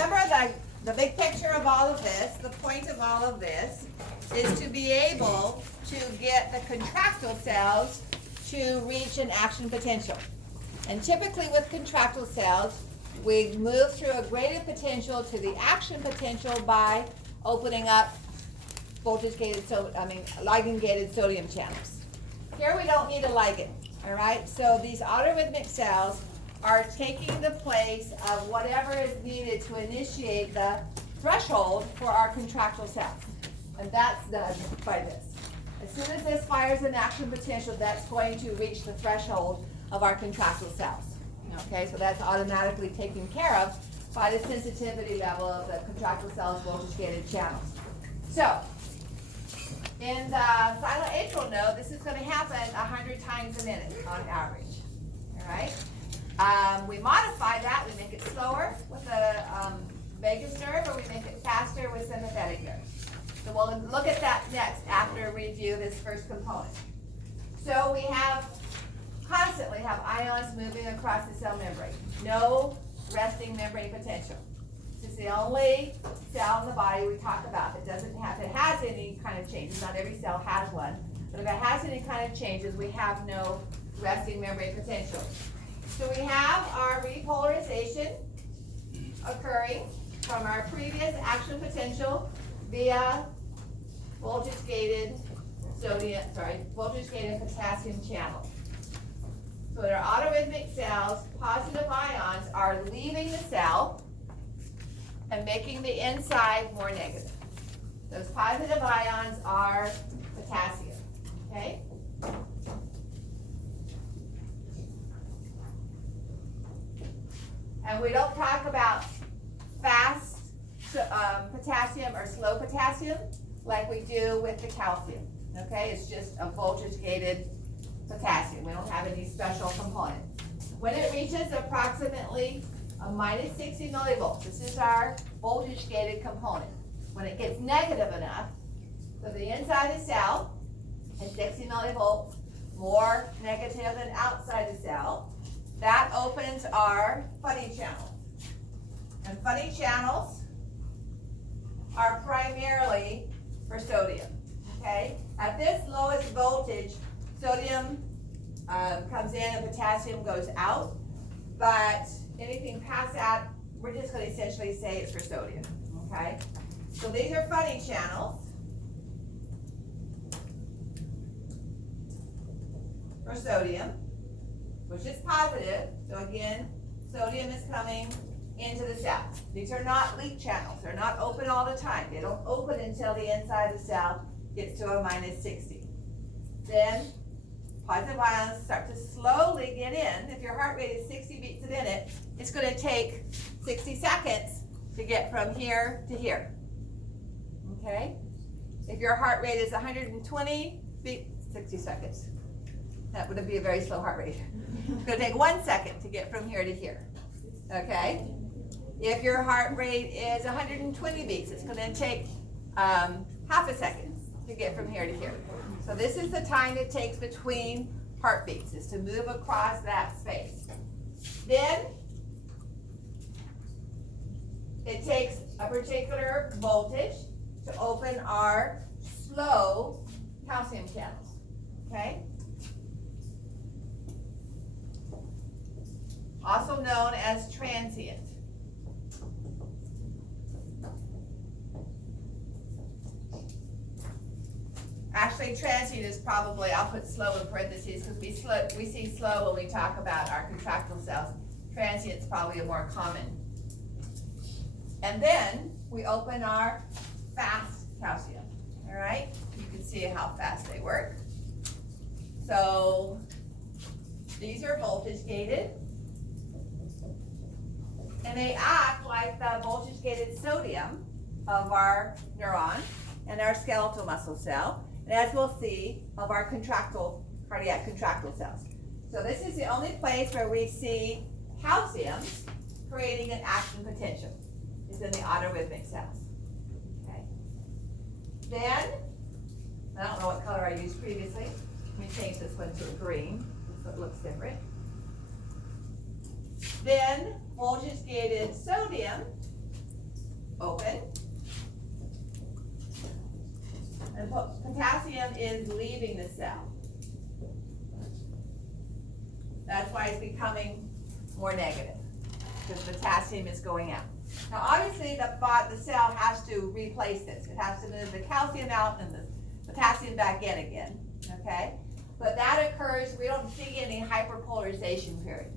remember the big picture of all of this, the point of all of this is to be able to get the contractile cells to reach an action potential. And typically with contractile cells, we move through a graded potential to the action potential by opening up ligand-gated sodium channels. Here we don't need a ligand, all right? So these autorhythmic cells are taking the place of whatever is needed to initiate the threshold for our contractile cells. And that's done by this. As soon as this fires an action potential, that's going to reach the threshold of our contractile cells. Okay, so that's automatically taken care of by the sensitivity level of the contractile cells' voltage-gated channels. So, in the silent atrial node, this is going to happen 100 times a minute on average. All right? We modify that. We make it slower with the vagus nerve, or we make it faster with sympathetic nerve. So we'll look at that next after we review this first component. So we constantly have ions moving across the cell membrane. No resting membrane potential. This is the only cell in the body we talk about that doesn't have, it has any kind of changes. Not every cell has one. But if it has any kind of changes, we have no resting membrane potential. So we have our repolarization occurring from our previous action potential via voltage-gated potassium channel. So in our autorhythmic cells, positive ions are leaving the cell and making the inside more negative. Those positive ions are potassium, okay? And we don't talk about fast potassium or slow potassium like we do with the calcium, okay? It's just a voltage-gated potassium. We don't have any special component. When it reaches approximately a minus 60 millivolts, this is our voltage-gated component. When it gets negative enough, so the inside of the cell is 60 millivolts more negative than outside the cell, that opens our funny channels. And funny channels are primarily for sodium, okay? At this lowest voltage, sodium comes in and potassium goes out, but anything past that, we're just going to essentially say it's for sodium, okay? So these are funny channels for sodium, which is positive. So again, sodium is coming into the cell. These are not leak channels. They're not open all the time. They don't open until the inside of the cell gets to a minus 60. Then positive ions start to slowly get in. If your heart rate is 60 beats a minute, it's going to take 60 seconds to get from here to here. Okay? If your heart rate is 120 beats, 60 seconds. That would be a very slow heart rate. It's going to take 1 second to get from here to here. Okay? If your heart rate is 120 beats, it's going to take half a second to get from here to here. So this is the time it takes between heartbeats, is to move across that space. Then it takes a particular voltage to open our slow calcium channels. Okay? Also known as transient. Actually, transient is probably, I'll put slow in parentheses because we see slow when we talk about our contractile cells. Transient is probably a more common. And then we open our fast calcium, all right? You can see how fast they work. So these are voltage gated. And they act like the voltage-gated sodium of our neuron and our skeletal muscle cell, and as we'll see, of our cardiac contractile cells. So this is the only place where we see calcium creating an action potential, is in the autorhythmic cells. Okay. Then, I don't know what color I used previously. Let me change this one to a green so it looks different. Then voltage-gated sodium open. And potassium is leaving the cell. That's why it's becoming more negative, because potassium is going out. Now obviously the cell has to replace this. It has to move the calcium out and the potassium back in again, okay? But that occurs, we don't see any hyperpolarization period.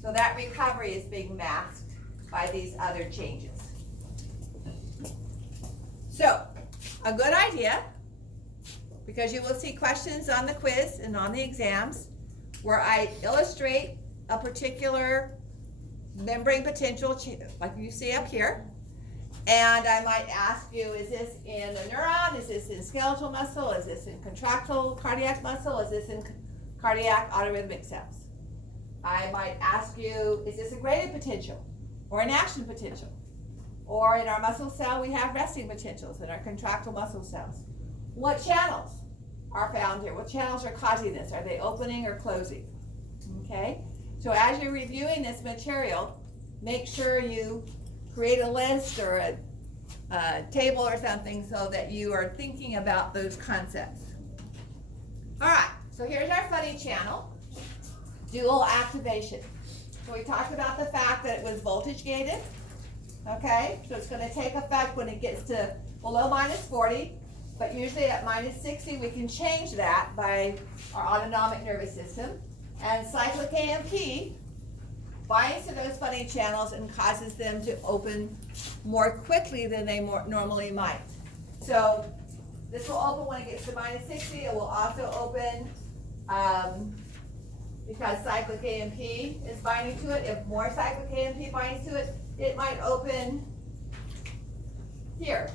So that recovery is being masked by these other changes. So, a good idea, because you will see questions on the quiz and on the exams, where I illustrate a particular membrane potential, like you see up here, and I might ask you, is this in a neuron, is this in skeletal muscle, is this in contractile cardiac muscle, is this in cardiac autorhythmic cells? I might ask you, is this a graded potential or an action potential? Or in our muscle cell, we have resting potentials in our contractile muscle cells. What channels are found here? What channels are causing this? Are they opening or closing? Okay, so as you're reviewing this material, make sure you create a list or a table or something so that you are thinking about those concepts. All right, so here's our funny channel, dual activation. So we talked about the fact that it was voltage gated. Okay, so it's going to take effect when it gets to below -40, but usually at -60 we can change that by our autonomic nervous system. And cyclic AMP binds to those funny channels and causes them to open more quickly than they normally might. So this will open when it gets to -60. It will also open because cyclic AMP is binding to it. If more cyclic AMP binds to it, it might open here.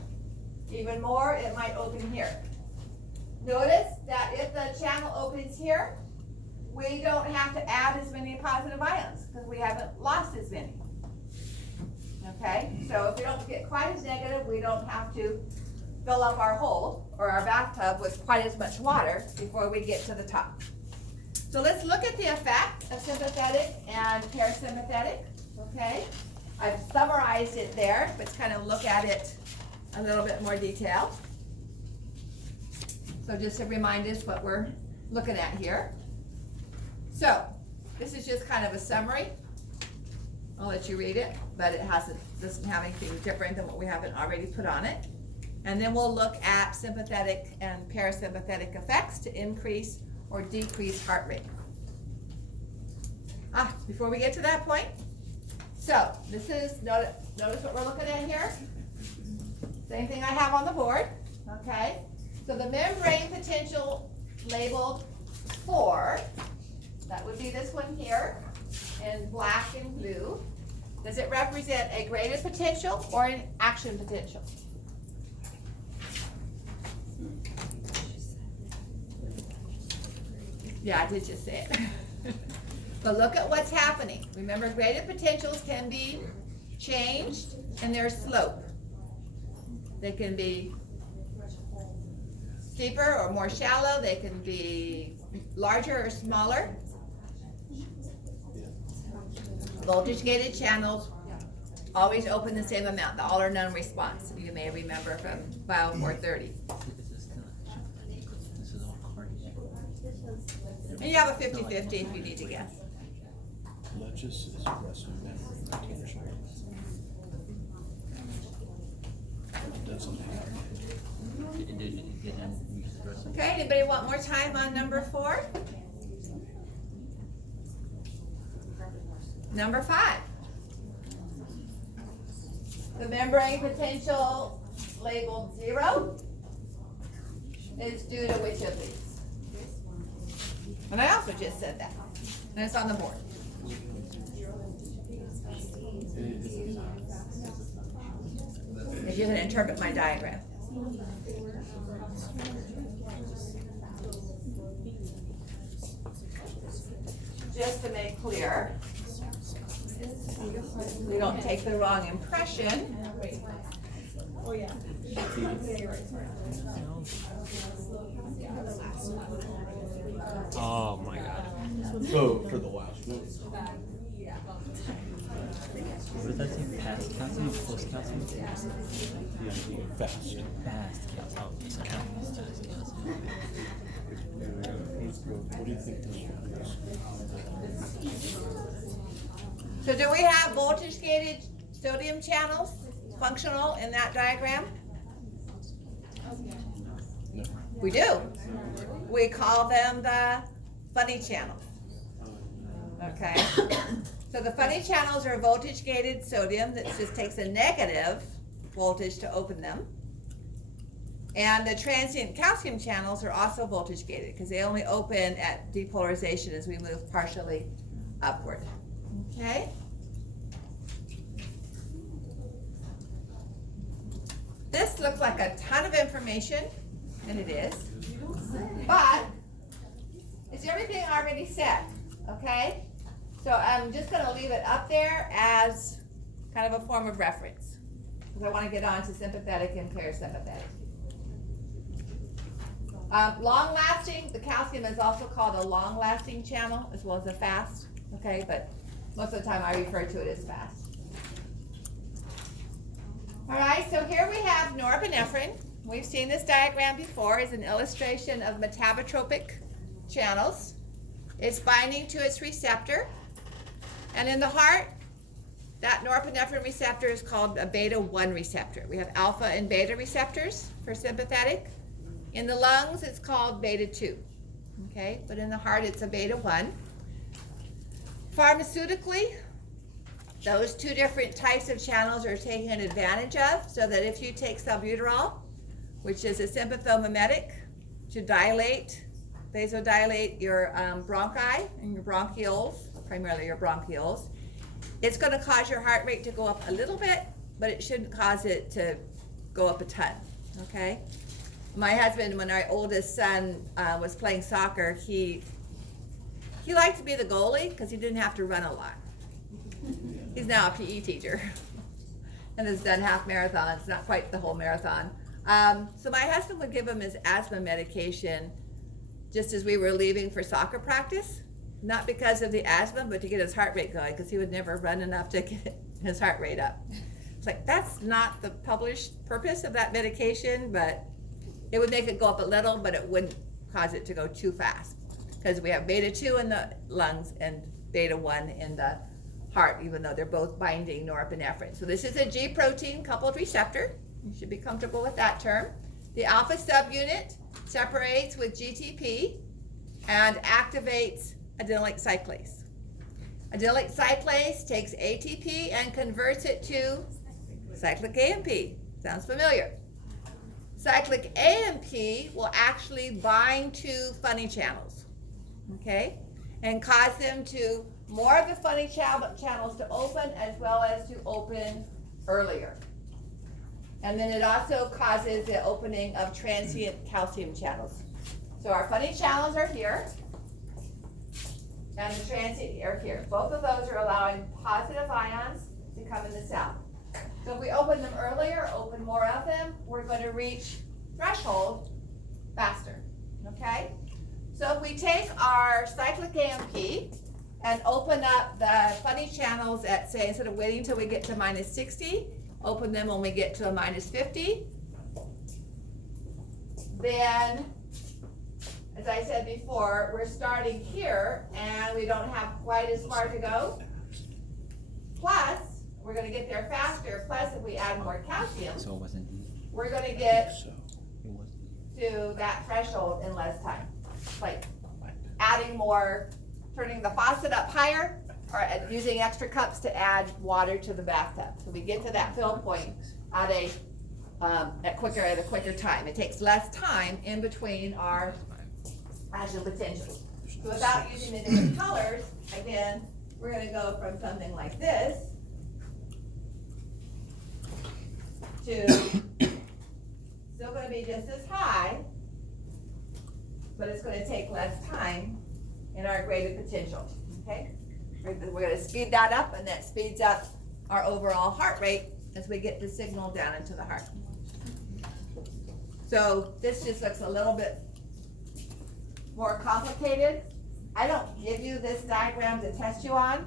Even more, it might open here. Notice that if the channel opens here, we don't have to add as many positive ions because we haven't lost as many. Okay, so if we don't get quite as negative, we don't have to fill up our hole or our bathtub with quite as much water before we get to the top. So let's look at the effect of sympathetic and parasympathetic, okay? I've summarized it there, but kind of look at it a little bit more detail. So just to remind us what we're looking at here. So this is just kind of a summary. I'll let you read it, but it doesn't have anything different than what we haven't already put on it. And then we'll look at sympathetic and parasympathetic effects to increase or decrease heart rate. Before we get to that point, so this is, notice what we're looking at here. Same thing I have on the board, okay? So the membrane potential labeled 4, that would be this one here, in black and blue. Does it represent a graded potential or an action potential? Yeah, I did just say it. But look at what's happening. Remember, graded potentials can be changed in their slope. They can be steeper or more shallow. They can be larger or smaller. Voltage gated channels always open the same amount, the all or none response. You may remember from Bio 430. And you have a 50-50 if you need to guess. Okay, anybody want more time on number 4? Number 5. The membrane potential labeled 0 is due to which of these? And I also just said that. And it's on the board. If you can interpret my diagram. Just to make clear, we don't take the wrong impression. Oh yeah. Oh my God. So for the last one. What does that say? Past calcium or post calcium? Fast. Fast calcium. Oh, it's fast calcium. What do you think this is? So do we have voltage gated sodium channels functional in that diagram? No. We do. We call them the funny channels. Okay. So the funny channels are voltage gated sodium that just takes a negative voltage to open them. And the transient calcium channels are also voltage gated because they only open at depolarization as we move partially upward. Okay? This looks like a ton of information, and it is. But is everything already set? Okay? So I'm just going to leave it up there as kind of a form of reference because I want to get on to sympathetic and parasympathetic. Long-lasting, the calcium is also called a long-lasting channel as well as a fast, okay? But most of the time I refer to it as fast. All right, so here we have norepinephrine. We've seen this diagram before as an illustration of metabotropic channels. It's binding to its receptor. And in the heart, that norepinephrine receptor is called a beta-1 receptor. We have alpha and beta receptors for sympathetic. In the lungs, it's called beta-2, okay? But in the heart, it's a beta-1. Pharmaceutically, those two different types of channels are taken advantage of so that if you take salbutamol, which is a sympathomimetic, to dilate, vasodilate your bronchi and your bronchioles, primarily your bronchioles, it's going to cause your heart rate to go up a little bit, but it shouldn't cause it to go up a ton, okay? My husband, when our oldest son was playing soccer, he liked to be the goalie because he didn't have to run a lot. He's now a PE teacher and has done half marathons, not quite the whole marathon. So my husband would give him his asthma medication just as we were leaving for soccer practice, not because of the asthma, but to get his heart rate going because he would never run enough to get his heart rate up. It's like, that's not the published purpose of that medication, but it would make it go up a little, but it wouldn't cause it to go too fast because we have beta-2 in the lungs and beta-1 in the heart, even though they're both binding norepinephrine. So this is a G protein coupled receptor. You should be comfortable with that term. The alpha subunit separates with GTP and activates adenylyl cyclase. Adenylyl cyclase takes ATP and converts it to cyclic AMP. Sounds familiar. Cyclic AMP will actually bind to funny channels, okay, and cause them to more of the funny channels to open as well as to open earlier. And then it also causes the opening of transient calcium channels. So our funny channels are here, and the transient are here. Both of those are allowing positive ions to come in the cell. So if we open them earlier, open more of them, we're going to reach threshold faster, okay? So if we take our cyclic AMP and open up the funny channels at, say, instead of waiting until we get to minus 60, open them when we get to a minus 50, then, as I said before, we're starting here and we don't have quite as far to go. Plus, we're going to get there faster. Plus, if we add more calcium, So it wasn't. we're going to get So, It wasn't. to that threshold in less time. Like adding more, turning the faucet up higher, or using extra cups to add water to the bathtub. So we get to that fill point at a quicker time. It takes less time in between our action potentials. So without using the different colors, again, we're going to go from something like this to still going to be just as high, but it's going to take less time in our graded potential, okay? We're going to speed that up, and that speeds up our overall heart rate as we get the signal down into the heart. So this just looks a little bit more complicated. I don't give you this diagram to test you on,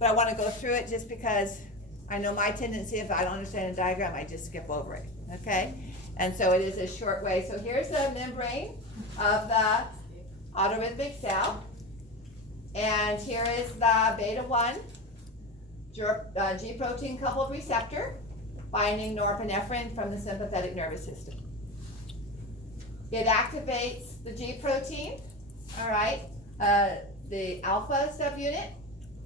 but I wanna go through it just because I know my tendency, if I don't understand a diagram, I just skip over it, okay? And so it is a short way. So here's the membrane of the autorhythmic cell. And here is the beta-1 G protein coupled receptor binding norepinephrine from the sympathetic nervous system. It activates the G protein, all right, the alpha subunit,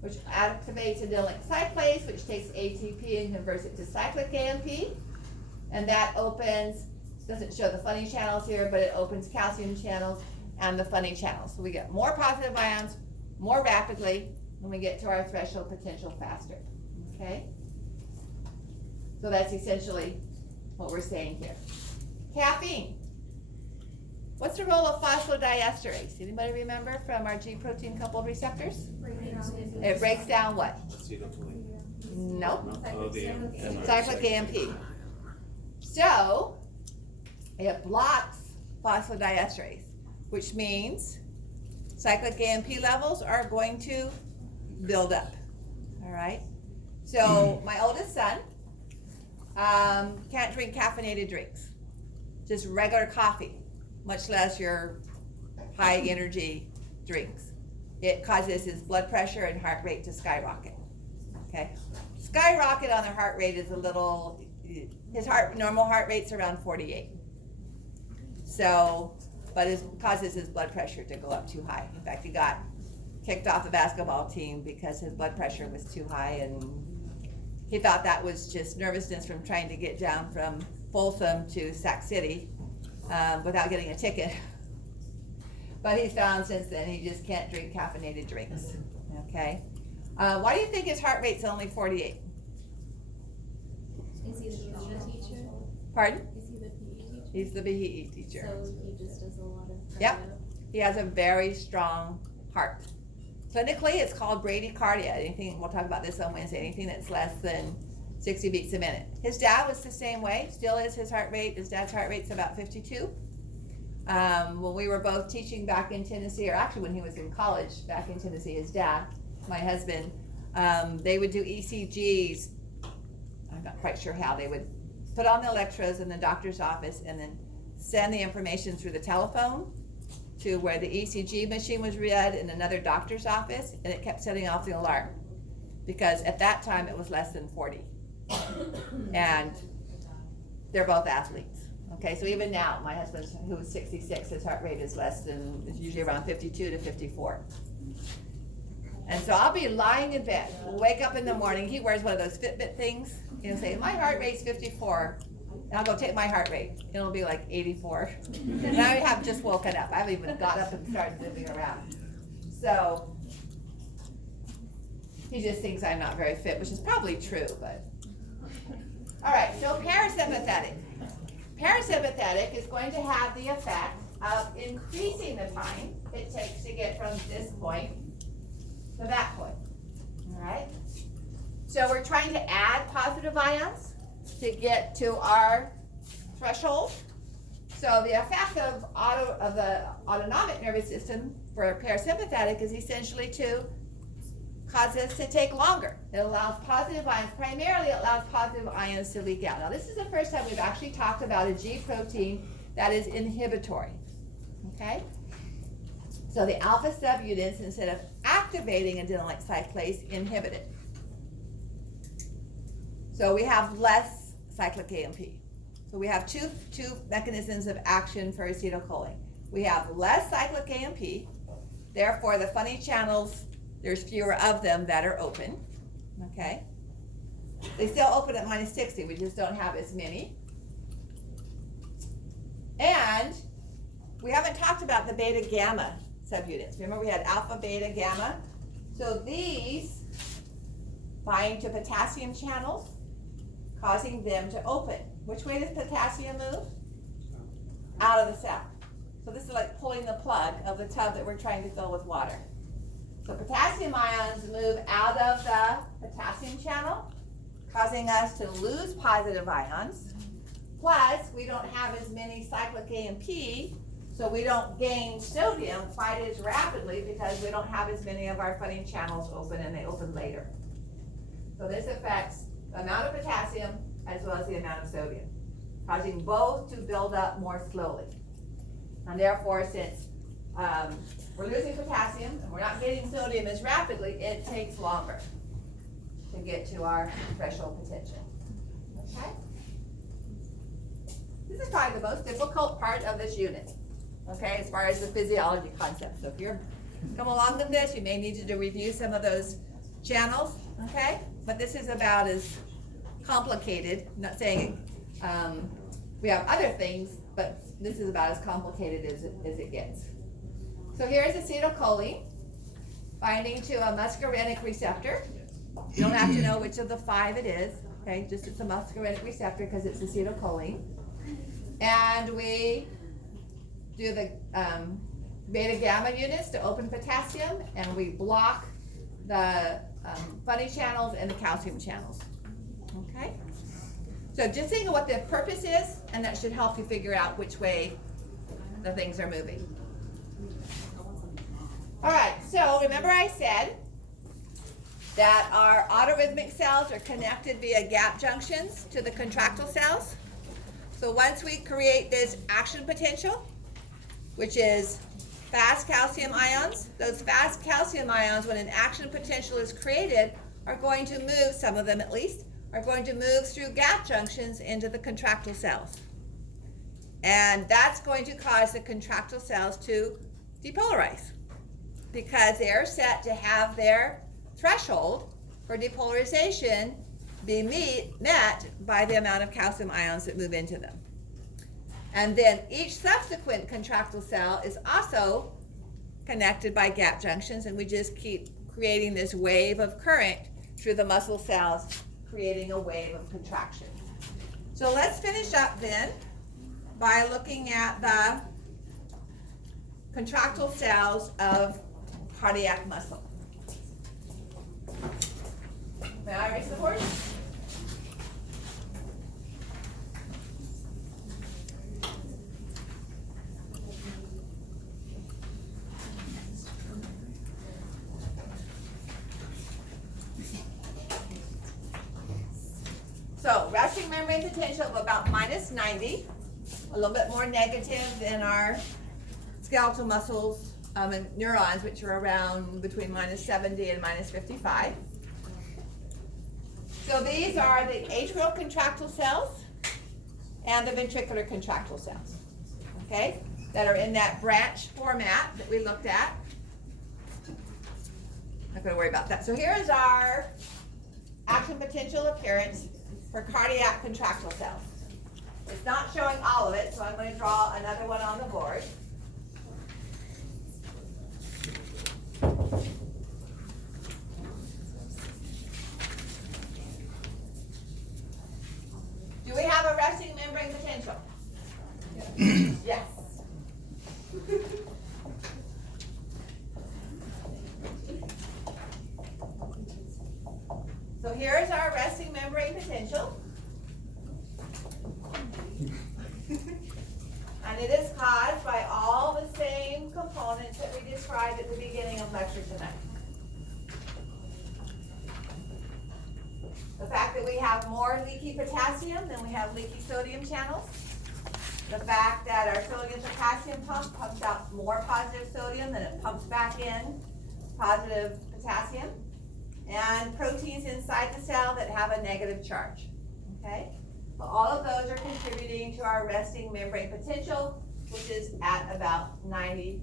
which activates adenylyl cyclase, which takes ATP and converts it to cyclic AMP. And that opens, doesn't show the funny channels here, but it opens calcium channels and the funny channels. So we get more positive ions more rapidly when we get to our threshold potential faster, okay? So that's essentially what we're saying here. Caffeine. What's the role of phosphodiesterase? Anybody remember from our G protein coupled receptors? It breaks down what? Nope. Cyclic AMP. So it blocks phosphodiesterase, which means cyclic AMP levels are going to build up. All right. So my oldest son can't drink caffeinated drinks, just regular coffee, much less your high energy drinks. It causes his blood pressure and heart rate to skyrocket. Okay, skyrocket on the heart rate is a little. His normal heart rate's around 48. So, but it causes his blood pressure to go up too high. In fact, he got kicked off the basketball team because his blood pressure was too high, and he thought that was just nervousness from trying to get down from Folsom to Sac City without getting a ticket. But he's found since then he just can't drink caffeinated drinks. Okay, why do you think his heart rate's only 48? Is he the PE teacher? Pardon? Is he the PE teacher? He's the PE teacher. So he just does a lot of cardio. Yep. He has a very strong heart. Clinically, it's called bradycardia. Anything, we'll talk about this on Wednesday, anything that's less than 60 beats a minute. His dad was the same way, still is his heart rate. His dad's heart rate's about 52. When we were both teaching back in Tennessee, or actually when he was in college back in Tennessee, his dad, my husband, they would do ECGs. I'm not quite sure how. They would put on the electrodes in the doctor's office and then send the information through the telephone to where the ECG machine was read in another doctor's office, and it kept setting off the alarm because at that time it was less than 40. And they're both athletes. Okay, so even now, my husband, who is 66, his heart rate is less than, it's usually around 52 to 54. And so I'll be lying in bed, wake up in the morning, he wears one of those Fitbit things, and say, my heart rate's 54. And I'll go take my heart rate, and it'll be like 84. And I have just woken up. I haven't even got up and started moving around. So he just thinks I'm not very fit, which is probably true, but. All right, so parasympathetic. Parasympathetic is going to have the effect of increasing the time it takes to get from this point to that point. All right? So we're trying to add positive ions to get to our threshold. So the effect of the autonomic nervous system for parasympathetic is essentially to cause this to take longer. It allows positive ions, primarily it allows positive ions to leak out. Now this is the first time we've actually talked about a G protein that is inhibitory, okay? So the alpha subunits, instead of activating adenylyl cyclase, inhibit it. So we have less cyclic AMP. So we have two mechanisms of action for acetylcholine. We have less cyclic AMP, therefore the funny channels, there's fewer of them that are open, okay? They still open at minus 60, we just don't have as many. And we haven't talked about the beta gamma subunits. Remember we had alpha, beta, gamma? So these bind to potassium channels, causing them to open. Which way does potassium move? Out of the cell. So this is like pulling the plug of the tub that we're trying to fill with water. So potassium ions move out of the potassium channel, causing us to lose positive ions. Plus, we don't have as many cyclic AMP, so we don't gain sodium quite as rapidly because we don't have as many of our funny channels open, and they open later. So this affects the amount of potassium as well as the amount of sodium, causing both to build up more slowly. And therefore, since we're losing potassium and we're not getting sodium as rapidly, it takes longer to get to our threshold potential. Okay? This is probably the most difficult part of this unit, okay, as far as the physiology concept. So if you're come along with this, you may need to review some of those channels, okay? But this is about as complicated, I'm not saying we have other things, but this is about as complicated as it gets. So here's acetylcholine binding to a muscarinic receptor. You don't have to know which of the 5 it is, okay? Just it's a muscarinic receptor because it's acetylcholine. And we do the beta gamma units to open potassium, and we block the funny channels and the calcium channels. Okay? So just think of what the purpose is, and that should help you figure out which way the things are moving. All right, so remember I said that our autorhythmic cells are connected via gap junctions to the contractile cells. So once we create this action potential, which is fast calcium ions, those fast calcium ions, when an action potential is created, are going to move, some of them at least, are going to move through gap junctions into the contractile cells. And that's going to cause the contractile cells to depolarize because they're set to have their threshold for depolarization be met by the amount of calcium ions that move into them. And then each subsequent contractile cell is also connected by gap junctions, and we just keep creating this wave of current through the muscle cells, creating a wave of contraction. So let's finish up then by looking at the contractile cells of cardiac muscle. May I race the horse? So resting membrane potential of about minus 90, a little bit more negative than our skeletal muscles and neurons, which are around between minus 70 and minus 55. So these are the atrial contractile cells and the ventricular contractile cells, okay, that are in that branch format that we looked at. Not going to worry about that. So here is our action potential appearance for cardiac contractile cells. It's not showing all of it, so I'm going to draw another one on the board. Do we have a resting membrane potential? Yes. So here's our resting membrane potential. And it is caused by all the same components that we described at the beginning of lecture tonight. The fact that we have more leaky potassium than we have leaky sodium channels. The fact that our sodium potassium pump pumps out more positive sodium than it pumps back in positive potassium. And proteins inside the cell that have a negative charge, okay? Well, all of those are contributing to our resting membrane potential, which is at about minus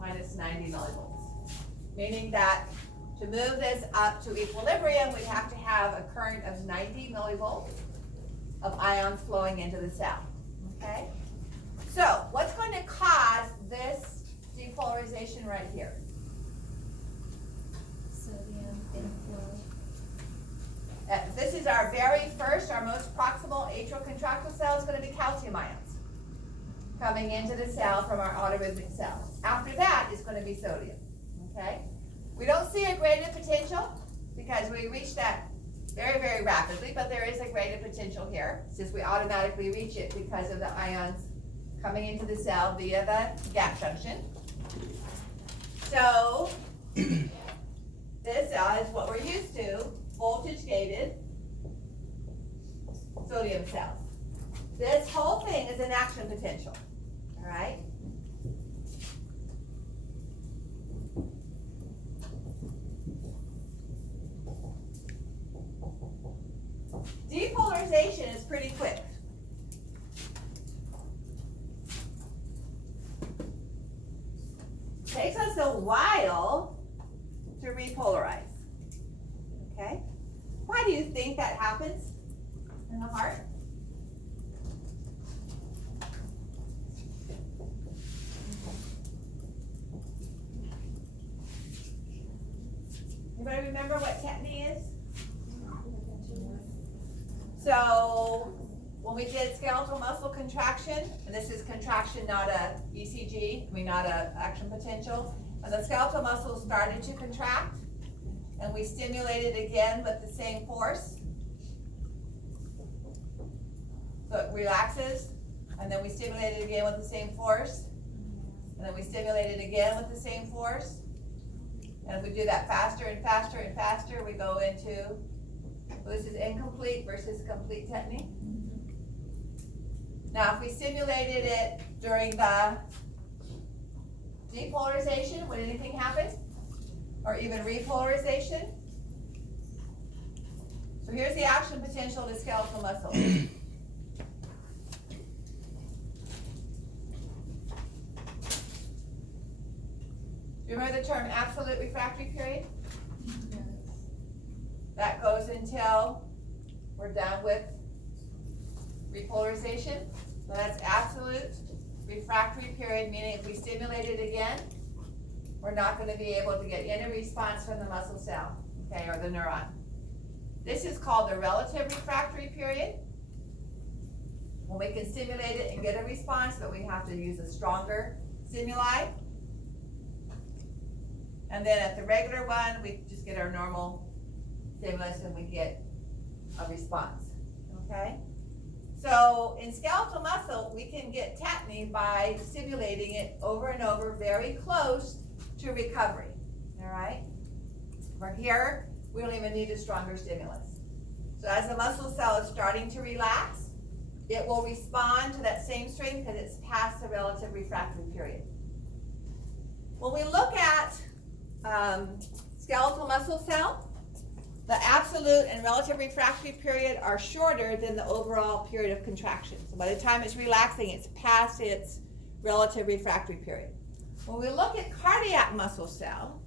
90 millivolts. Meaning that to move this up to equilibrium, we have to have a current of 90 millivolts of ions flowing into the cell, okay? So what's going to cause this depolarization right here? Sodium inflow. This is our very first, our most proximal atrial contractile cell is going to be calcium ions coming into the cell from our autorhythmic cells. After that is going to be sodium, okay? We don't see a graded potential because we reach that very, very rapidly, but there is a graded potential here since we automatically reach it because of the ions coming into the cell via the gap junction. So This is what we're used to, voltage gated sodium cells. This whole thing is an action potential, all right? Depolarization is pretty quick. Takes us a while to repolarize, okay? Why do you think that happens in the heart? Anybody remember what tetany is? So when we did skeletal muscle contraction, and this is contraction, not a ECG, not a action potential, and the skeletal muscle started to contract, and we stimulated again with the same force. So it relaxes, and then we stimulate it again with the same force, and then we stimulate it again with the same force. And if we do that faster and faster and faster, we go into, well, this is incomplete versus complete tetany. Now, if we stimulated it during the depolarization, would anything happen? Or even repolarization? So here's the action potential of the skeletal muscle. Do you remember the term absolute refractory period? That goes until we're done with repolarization. So that's absolute refractory period, meaning if we stimulate it again, we're not going to be able to get any response from the muscle cell, okay, or the neuron. This is called the relative refractory period, when we can stimulate it and get a response, but we have to use a stronger stimuli. And then at the regular one, we just get our normal stimulus and we get a response, okay? So in skeletal muscle, we can get tetany by stimulating it over and over, very close to recovery, all right? For here, we don't even need a stronger stimulus. So as the muscle cell is starting to relax, it will respond to that same strength because it's past the relative refractory period. When we look at skeletal muscle cell, the absolute and relative refractory period are shorter than the overall period of contraction. So by the time it's relaxing, it's past its relative refractory period. When we look at cardiac muscle cell,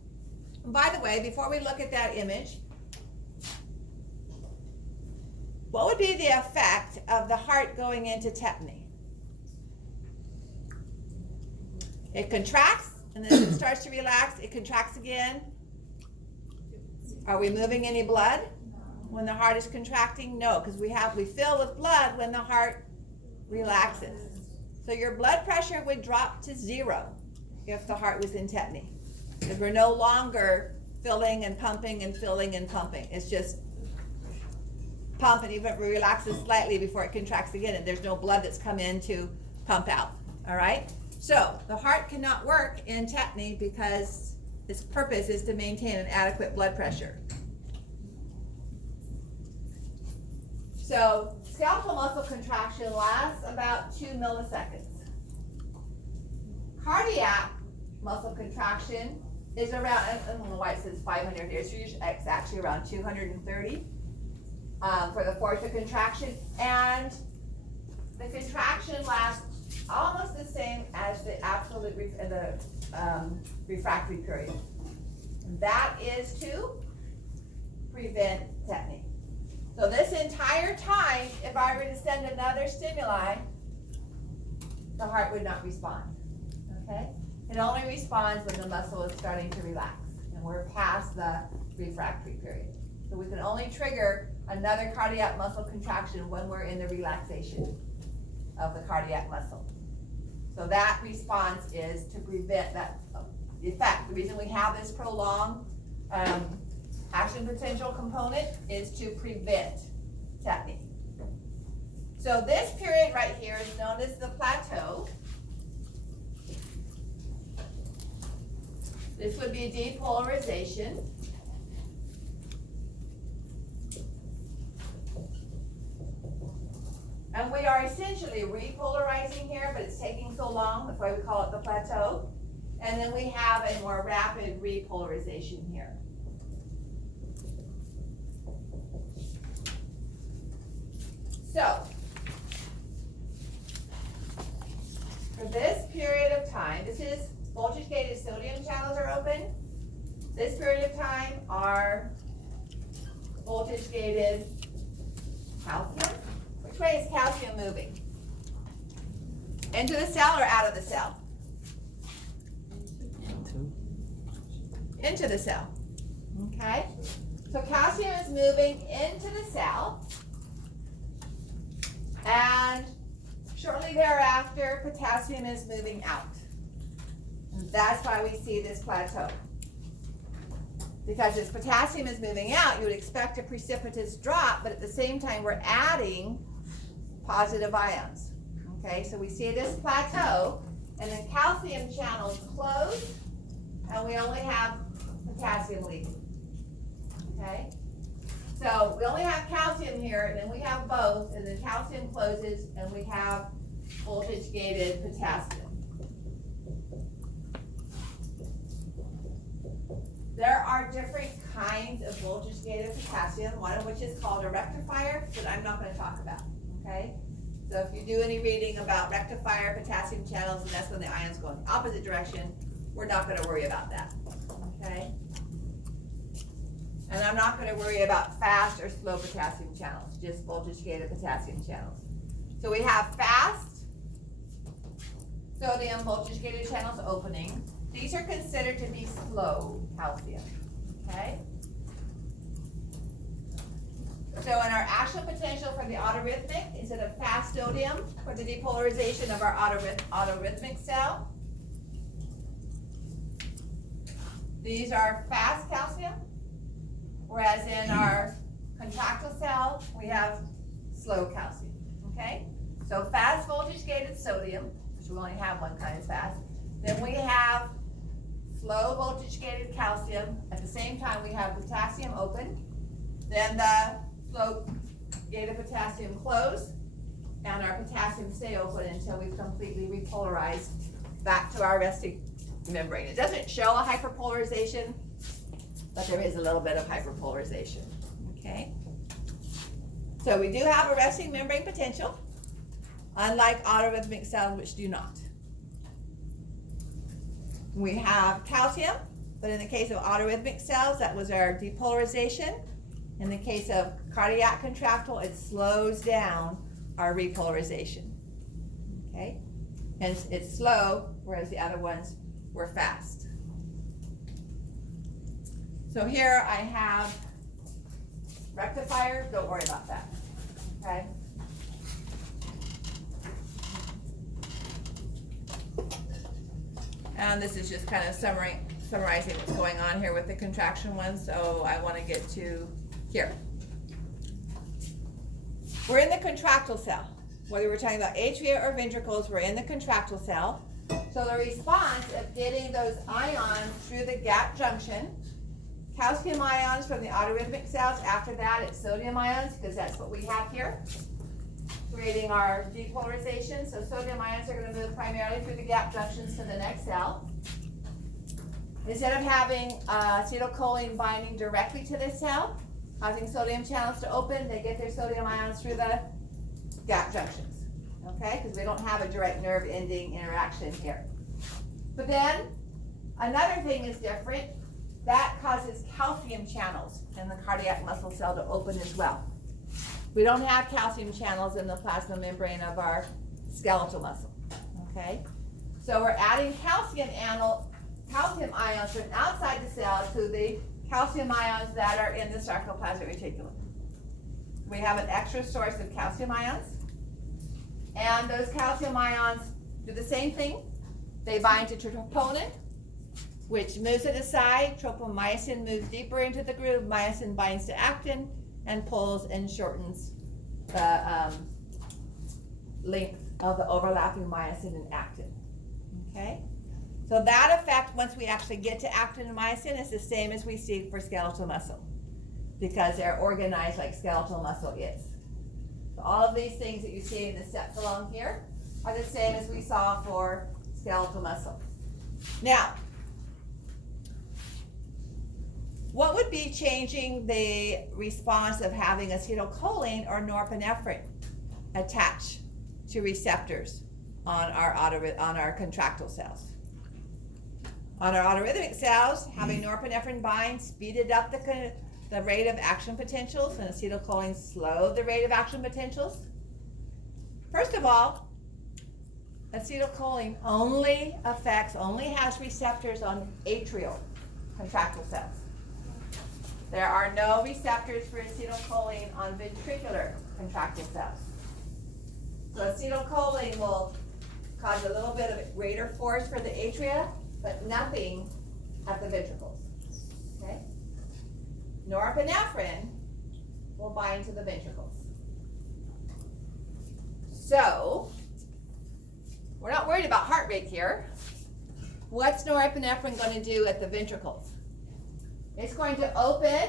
and by the way, before we look at that image, what would be the effect of the heart going into tetany? It contracts, and then it starts to relax, it contracts again. Are we moving any blood when the heart is contracting? No, because we fill with blood when the heart relaxes. So your blood pressure would drop to 0 if the heart was in tetany, because we're no longer filling and pumping and filling and pumping. It's just pump, and even if it relaxes slightly before it contracts again, and there's no blood that's come in to pump out, all right? So the heart cannot work in tetany because its purpose is to maintain an adequate blood pressure. So skeletal muscle contraction lasts about 2 milliseconds. Cardiac muscle contraction is around, I don't know why it says 500 here, it's actually around 230 for the force of contraction, and the contraction lasts almost the same as the absolute refractory period. That is to prevent tetany. So this entire time, if I were to send another stimuli, the heart would not respond, okay? It only responds when the muscle is starting to relax, and we're past the refractory period. So we can only trigger another cardiac muscle contraction when we're in the relaxation of the cardiac muscle. So that response is to prevent that effect. The reason we have this prolonged action potential component is to prevent tetany. So this period right here is known as the plateau. This would be depolarization. And we are essentially repolarizing here, but it's taking so long, that's why we call it the plateau. And then we have a more rapid repolarization here. So, for this period of time, this is voltage-gated sodium channels are open. This period of time are voltage-gated calcium. Which way is calcium moving? Into the cell or out of the cell? Into the cell. Okay? So calcium is moving into the cell. And shortly thereafter, potassium is moving out. And that's why we see this plateau. Because as potassium is moving out, you would expect a precipitous drop, but at the same time, we're adding positive ions. Okay, so we see this plateau, and then calcium channels close, and we only have potassium leaving. Okay? So we only have calcium here, and then we have both, and then calcium closes, and we have voltage-gated potassium. There are different kinds of voltage-gated potassium, one of which is called a rectifier, that I'm not going to talk about, okay? So if you do any reading about rectifier potassium channels, and that's when the ions go in the opposite direction, we're not going to worry about that, okay? And I'm not going to worry about fast or slow potassium channels, just voltage-gated potassium channels. So we have fast sodium voltage-gated channels opening. These are considered to be slow calcium, okay? So in our action potential for the autorhythmic, instead of fast sodium for the depolarization of our autorhythmic cell, these are fast calcium, whereas in our contractile cell, we have slow calcium, okay? So fast voltage-gated sodium, which we only have one kind is fast. Then we have slow voltage-gated calcium. At the same time, we have potassium open. Then the slow gated potassium close, and our potassium stay open until we've completely repolarized back to our resting membrane. It doesn't show a hyperpolarization, but there is a little bit of hyperpolarization, okay? So we do have a resting membrane potential, unlike autorhythmic cells which do not. We have calcium, but in the case of autorhythmic cells, that was our depolarization. In the case of cardiac contractile, it slows down our repolarization, okay? Hence, it's slow, whereas the other ones were fast. So here I have rectifier, don't worry about that, okay? And this is just kind of summarizing what's going on here with the contraction one, so I want to get to here. We're in the contractile cell. Whether we're talking about atria or ventricles, we're in the contractile cell. So the response of getting those ions through the gap junction, calcium ions from the autorhythmic cells, after that it's sodium ions, because that's what we have here, creating our depolarization. So sodium ions are going to move primarily through the gap junctions to the next cell. Instead of having acetylcholine binding directly to the cell, causing sodium channels to open, they get their sodium ions through the gap junctions, okay? Because we don't have a direct nerve ending interaction here. But then, another thing is different. That causes calcium channels in the cardiac muscle cell to open as well. We don't have calcium channels in the plasma membrane of our skeletal muscle, okay? So we're adding calcium ions from outside the cell to the calcium ions that are in the sarcoplasmic reticulum. We have an extra source of calcium ions, and those calcium ions do the same thing. They bind to troponin, which moves it aside. Tropomyosin moves deeper into the groove. Myosin binds to actin and pulls and shortens the length of the overlapping myosin and actin. Okay? So that effect, once we actually get to actin and myosin, is the same as we see for skeletal muscle, because they're organized like skeletal muscle is. So all of these things that you see in the steps along here are the same as we saw for skeletal muscle. Now, what would be changing the response of having acetylcholine or norepinephrine attached to receptors on our contractile cells? On our autorhythmic cells, having norepinephrine bind speeded up the rate of action potentials, and acetylcholine slowed the rate of action potentials. First of all, acetylcholine only has receptors on atrial contractile cells. There are no receptors for acetylcholine on ventricular contractile cells. So acetylcholine will cause a little bit of greater force for the atria, but nothing at the ventricles, okay? Norepinephrine will bind to the ventricles. So, we're not worried about heart rate here. What's norepinephrine going to do at the ventricles? It's going to open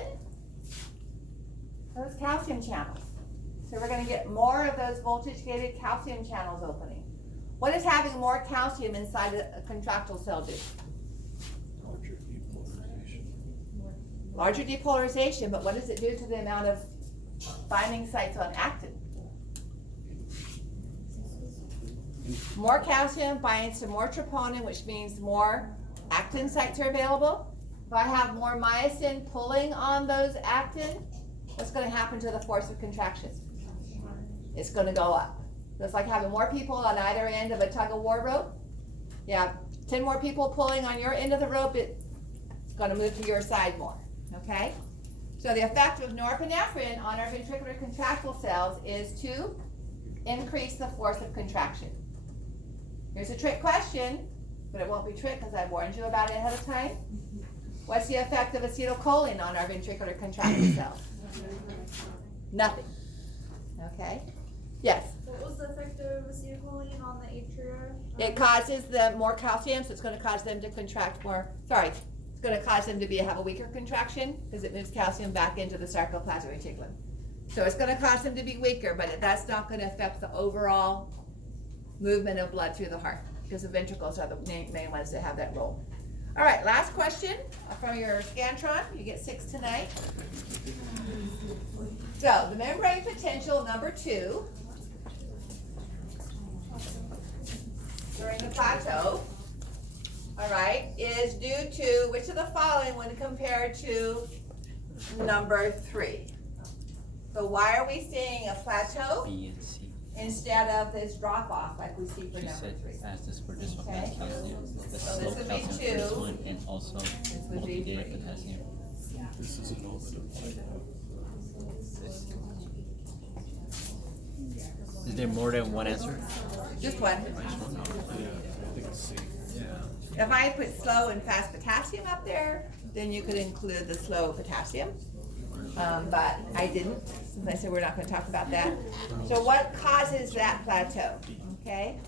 those calcium channels. So we're going to get more of those voltage-gated calcium channels opening. What does having more calcium inside a contractile cell do? Larger depolarization. Larger depolarization, but what does it do to the amount of binding sites on actin? More calcium binds to more troponin, which means more actin sites are available. If I have more myosin pulling on those actin, what's going to happen to the force of contraction? It's going to go up. So it's like having more people on either end of a tug-of-war rope. You have 10 more people pulling on your end of the rope, it's going to move to your side more, okay? So the effect of norepinephrine on our ventricular contractile cells is to increase the force of contraction. Here's a trick question, but it won't be trick because I warned you about it ahead of time. What's the effect of acetylcholine on our ventricular contractile cells? Nothing. Okay? Yes? What was the effect of acetylcholine on the atria? It causes them more calcium, so it's going to cause them to contract more. Sorry, it's going to cause them to have a weaker contraction because it moves calcium back into the sarcoplasmic reticulum. So it's going to cause them to be weaker, but that's not going to affect the overall movement of blood through the heart because the ventricles are the main ones that have that role. All right, last question from your Scantron. You get 6 tonight. So the membrane potential number 2 during the plateau, all right, is due to which of the following when compared to number 3? So why are we seeing a plateau B and C. instead of this drop off like we see for She number said 3? ask this for this one, Okay. calcium. The So slow this would be calcium for this 2. one, and also would be multidated 3. potassium. This is an alternative plateau. Is there more than one answer? Just one. Yeah, I think it's C. If I put slow and fast potassium up there, then you could include the slow potassium. But I didn't, since I said we're not going to talk about that. So what causes that plateau? Okay?